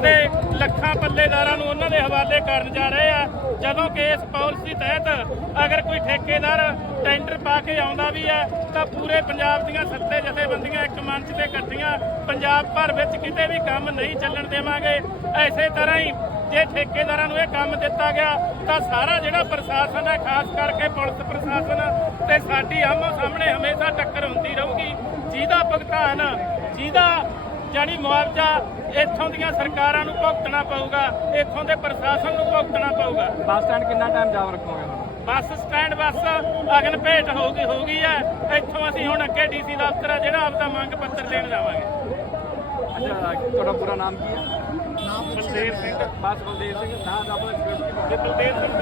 ਦੇ ਲੱਖਾਂ ਪੱਲੇਦਾਰਾਂ ਨੂੰ ਉਹਨਾਂ ਦੇ ਹਵਾਲੇ ਕਰਨ ਜਾ ਰਹੇ ਆ। ਜਦੋਂ ਕਿ ਇਸ ਪਾਲਿਸੀ ਤਹਿਤ ਅਗਰ ਕੋਈ ਠੇਕੇਦਾਰ ਟੈਂਡਰ ਪਾ ਕੇ ਆਉਂਦਾ ਵੀ ਹੈ ਤਾਂ ਪੂਰੇ ਪੰਜਾਬ ਦੀਆਂ ਸੱਤੇ ਜਥੇਬੰਦੀਆਂ ਇੱਕ ਮੰਚ ਤੇ ਇਕੱਠੀਆਂ ਪੰਜਾਬ ਭਰ ਵਿੱਚ ਕਿਤੇ ਵੀ ਕੰਮ ਨਹੀਂ ਚੱਲਣ ਦੇਵਾਂਗੇ। ਐਸੇ ਤਰ੍ਹਾਂ ਹੀ ਜੇ ਠੇਕੇਦਾਰਾਂ ਨੂੰ ਇਹ ਕੰਮ ਦਿੱਤਾ ਗਿਆ, ਤਾਂ ਸਾਰਾ ਜਿਹੜਾ ਪ੍ਰਸ਼ਾਸਨ ਹੈ, ਖਾਸ ਕਰਕੇ ਪੁਲਿਸ ਪ੍ਰਸ਼ਾਸਨ ਤੇ ਸਾਡੀ ਆਮੋ ਸਾਹਮਣੇ ਹਮੇਸ਼ਾ ਟੱਕਰ ਹੁੰਦੀ ਰਹੂਗੀ। ਜਿਹਦਾ ਭੁਗਤਾਨ, ਜਿਹਦਾ ਜਾਨੀ ਮੁਆਵਜ਼ਾ ਇੱਥੋਂ ਦੀਆਂ ਸਰਕਾਰਾਂ ਨੂੰ ਭੁਗਤਣਾ ਪਊਗਾ ਇੱਥੋਂ ਦੇ ਪ੍ਰਸ਼ਾਸਨ ਨੂੰ ਭੁਗਤਣਾ ਪਊਗਾ। ਬੱਸ ਸਟੈਂਡ ਕਿੰਨਾ ਟਾਈਮ ਜਾਮ ਰੱਖੋਗੇ ਹੁਣ? ਬੱਸ ਸਟੈਂਡ ਬੱਸ ਅਗਨ ਭੇਟ ਹੋ ਗਈ ਹੋ। ਗਈ ਹੈ ਇੱਥੋਂ ਅਸੀਂ ਹੁਣ ਅੱਗੇ ਡੀਸੀ ਦਫ਼ਤਰ ਆ ਜਿਹੜਾ ਆਪਦਾ ਮੰਗ ਪੱਤਰ ਦੇਣ ਜਾਵਾਂਗੇ। ਅੱਛਾ ਤੁਹਾਡਾ ਪੂਰਾ ਨਾਮ ਕੀ ਹੈ? ਬਲਦੇਵ ਸਿੰਘ। ਬਸ ਬਲਦੇਵ ਸਿੰਘ ਨਾਮ ਦਾ ਆਪਣਾ ਬਲਦੇਵ ਸਿੰਘ।